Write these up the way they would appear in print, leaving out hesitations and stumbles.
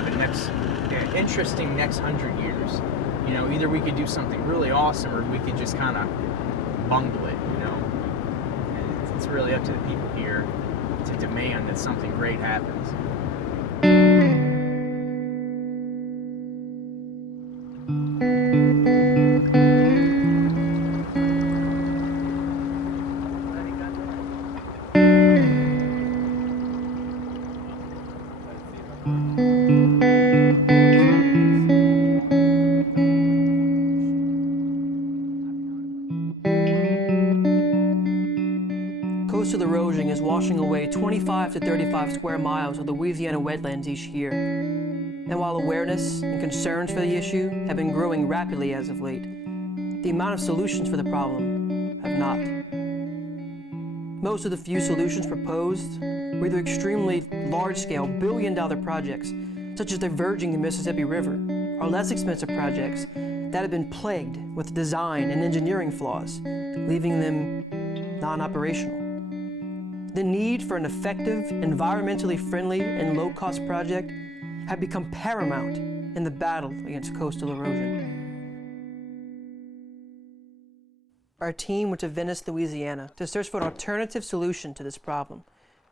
have an interesting next 100 years. You know, either we could do something really awesome or we could just kind of bungle it, you know. And it's really up to the people here to demand that something great happens. Coastal erosion is washing away 25 to 35 square miles of Louisiana wetlands each year. And while awareness and concerns for the issue have been growing rapidly as of late, the amount of solutions for the problem have not. Most of the few solutions proposed were either extremely large-scale billion-dollar projects, such as diverging the Mississippi River, or less expensive projects that have been plagued with design and engineering flaws, leaving them non-operational. The need for an effective, environmentally friendly, and low-cost project have become paramount in the battle against coastal erosion. Our team went to Venice, Louisiana to search for an alternative solution to this problem.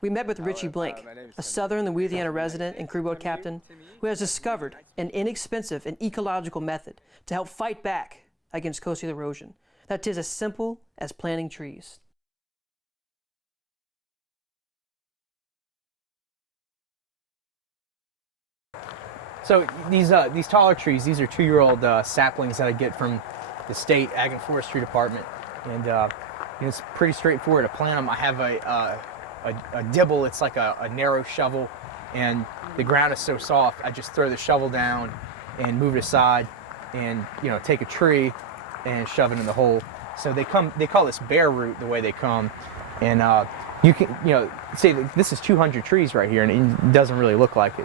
We met with Richie Blink, a southern Louisiana resident and crewboat captain who has discovered an inexpensive and ecological method to help fight back against coastal erosion that is as simple as planting trees. So these taller trees, these are 2-year-old saplings that I get from the state Ag and Forestry Department, and it's pretty straightforward to plant them. I have a dibble. It's like a narrow shovel, and the ground is so soft. I just throw the shovel down and move it aside, and take a tree and shove it in the hole. So they call this bare root the way they come, and you can say this is 200 trees right here, and it doesn't really look like it.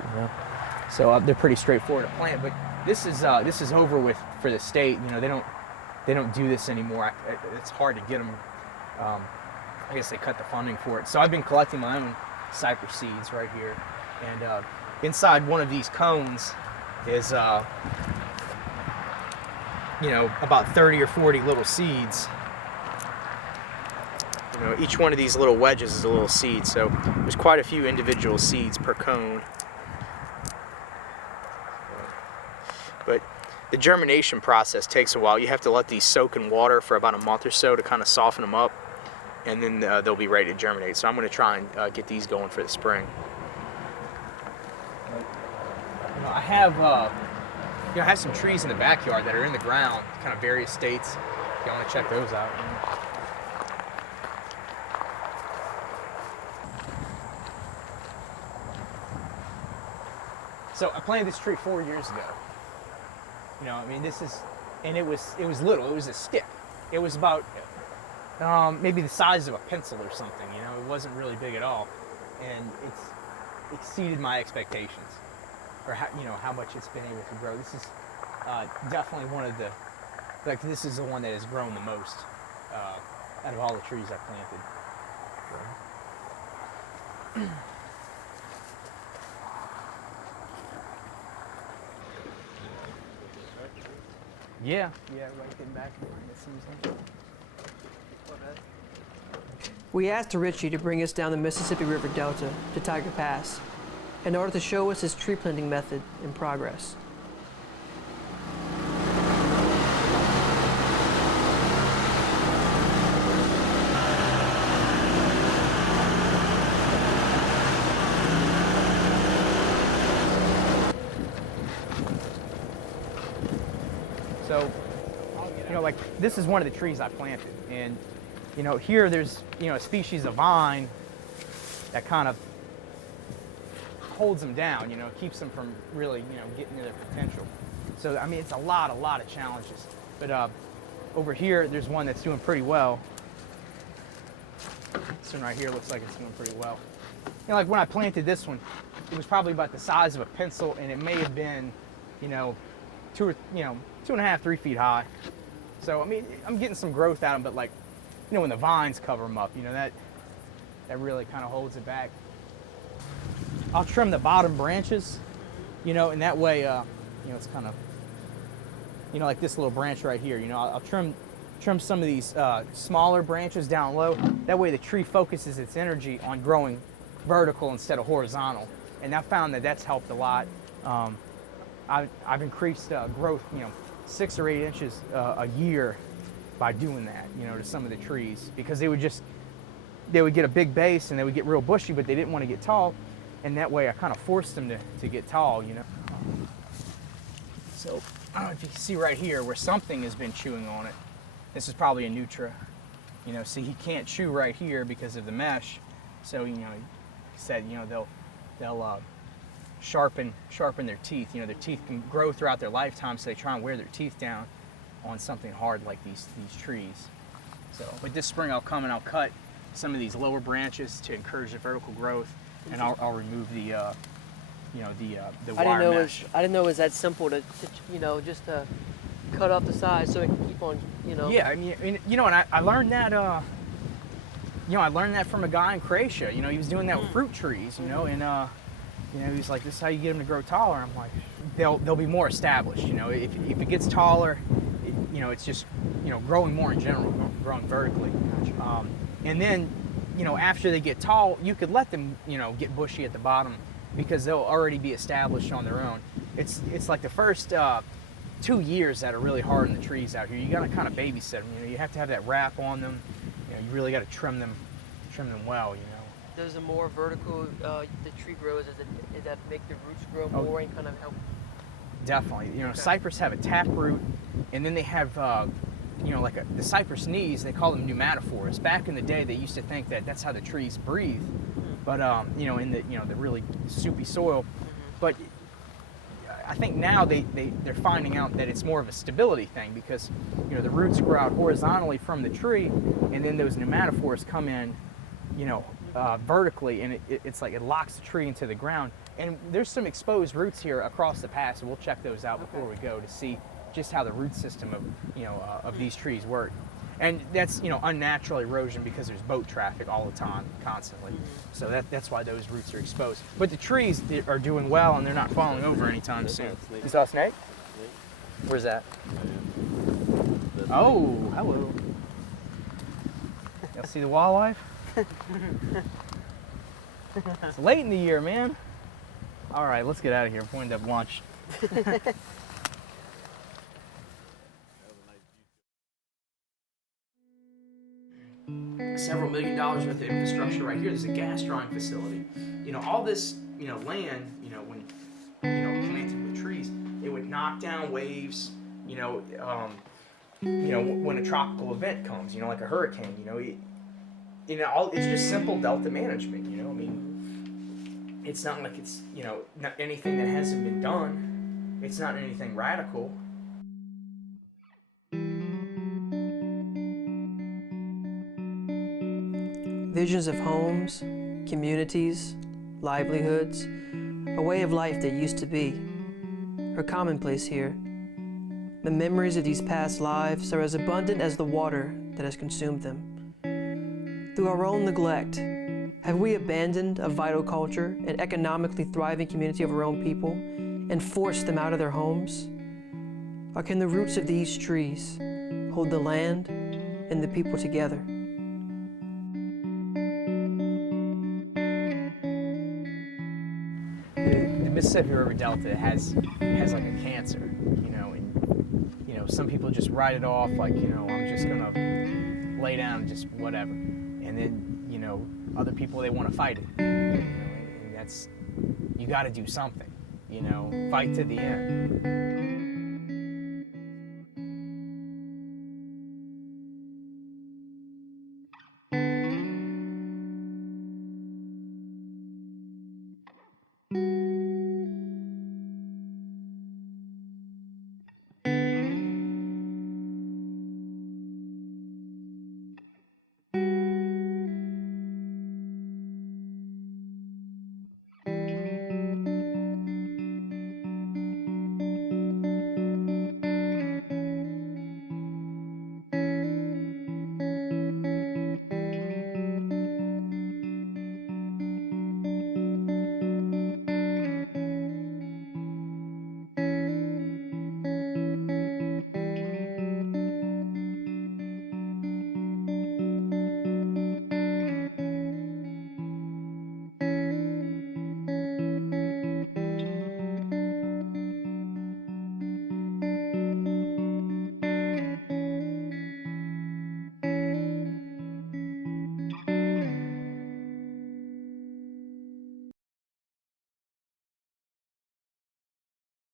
So they're pretty straightforward to plant, but this is over with for the state. They don't do this anymore. It's hard to get them. I guess they cut the funding for it. So I've been collecting my own cypress seeds right here, and inside one of these cones is about 30 or 40 little seeds. Each one of these little wedges is a little seed, so there's quite a few individual seeds per cone. But the germination process takes a while. You have to let these soak in water for about a month or so to kind of soften them up, and then they'll be ready to germinate. So I'm going to try and get these going for the spring. I have some trees in the backyard that are in the ground, kind of various states. If you want to check those out. So I planted this tree 4 years ago. It was little. It was a stick. It was about maybe the size of a pencil or something. It wasn't really big at all, and it's exceeded my expectations for how much it's been able to grow. This is definitely one of the this is the one that has grown the most out of all the trees I planted. Yeah, right getting back behind the season. We asked Richie to bring us down the Mississippi River Delta to Tiger Pass in order to show us his tree planting method in progress. So, this is one of the trees I planted, and here there's a species of vine that kind of holds them down, keeps them from really getting to their potential. So it's a lot of challenges, but over here there's one that's doing pretty well. This one right here looks like it's doing pretty well. Like when I planted this one, it was probably about the size of a pencil, and it may have been 2.5, 3 feet high. So I'm getting some growth out of them, but when the vines cover them up, that really kind of holds it back. I'll trim the bottom branches you know, and that way, you know, it's kind of, you know, like this little branch right here, you know, I'll trim some of these smaller branches down low. That way the tree focuses its energy on growing vertical instead of horizontal. And I found that that's helped a lot. I've increased growth, you know, 6 or 8 inches a year by doing that, you know, to some of the trees, because they would get a big base and they would get real bushy, but they didn't want to get tall. And that way I kind of forced them to get tall, you know. So I don't know if you can see right here where something has been chewing on it. This is probably a Nutra. You know, see, he can't chew right here because of the mesh. So, you know, he said, you know, they'll sharpen their teeth. You know, their teeth can grow throughout their lifetime, so they try and wear their teeth down on something hard like these trees. So, but this spring I'll come and I'll cut some of these lower branches to encourage the vertical growth, and I'll remove the, you know, the wire mesh. I didn't know it was that simple to you know, just to cut off the sides so it can keep on, you know. Yeah, I mean, you know, and I learned that, you know, I learned that from a guy in Croatia. You know, he was doing that with fruit trees, you know, and, you know, he's like, this is how you get them to grow taller. I'm like, they'll be more established, you know. If it gets taller, you know, it's just, you know, growing more in general, growing vertically. And then, you know, after they get tall, you could let them, you know, get bushy at the bottom because they'll already be established on their own. It's like the first 2 years that are really hard on the trees out here. You got to kind of babysit them. You know, you have to have that wrap on them. You know, you really got to trim them well. You know. Does the more vertical the tree grows, does that make the roots grow more and kind of help? Definitely. You know, cypress have a tap root, and then they have, you know, like the cypress knees. They call them pneumatophores. Back in the day, they used to think that that's how the trees breathe, but you know, in the, you know, the really soupy soil. But I think now they're finding out that it's more of a stability thing, because, you know, the roots grow out horizontally from the tree, and then those pneumatophores come in, you know, vertically, and it's like it locks the tree into the ground. And there's some exposed roots here across the pass, and we'll check those out before we go to see just how the root system of, you know, of these trees work. And that's, you know, unnatural erosion because there's boat traffic all the time, constantly. So that's why those roots are exposed. But the trees are doing well, and they're not falling over anytime soon. You saw a snake? Where's that? Oh, hello. Y'all see the wildlife? It's late in the year, man. All right, let's get out of here. I'm going to have lunch. Several $1 million worth of infrastructure right here. There's a gas drawing facility. You know, all this, you know, land, you know, when, you know, planted with trees, it would knock down waves, you know, when a tropical event comes, you know, like a hurricane, you know, it's just simple delta management, you know. I mean, it's not like it's, you know, not anything that hasn't been done. It's not anything radical. Visions of homes, communities, livelihoods, a way of life that used to be, are commonplace here. The memories of these past lives are as abundant as the water that has consumed them. Through our own neglect, have we abandoned a vital culture and economically thriving community of our own people and forced them out of their homes? Or can the roots of these trees hold the land and the people together? The Mississippi River Delta has like a cancer, you know, and, you know, some people just write it off like, you know, I'm just gonna lay down and just whatever. And then, you know, other people, they want to fight it, you know, and that's, you got to do something, you know, fight to the end.